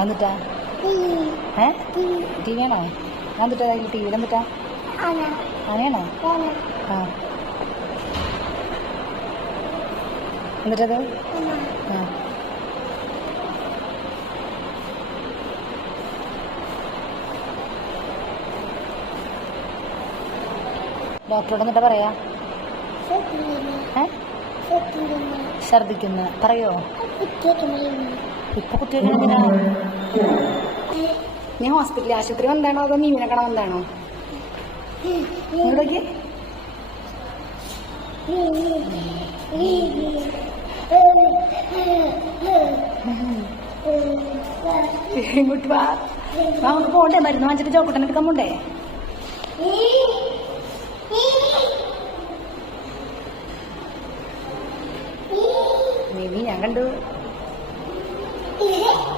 എന്നിട്ടാ T V ആണോ? എന്നിട്ടാ ടി വിയിൽ എന്നിട്ടാ അങ്ങനെയാണോ? ആ എന്നിട്ടത് ആ ഡോക്ടറോട് എന്നിട്ടാ പറയാ? ഛർദിക്കുന്ന പറയോ? ഇപ്പൊ കുത്തിവെക്കണെന്തിനാ? നീ ഹോസ്പിറ്റലിൽ ആശുപത്രി വന്നാണോ അതോ മീമിനെ കാണാൻ വന്നാണോ? ഇങ്ങോട്ടേക്ക് ഇങ്ങോട്ട് വാ. നമുക്ക് പോണ്ടേ? മരുന്ന് വാങ്ങിച്ചിട്ട് ചോക്കട്ടൻ എടുക്കാൻ പോണ്ടേ? മീമി ഞാൻ കണ്ടു.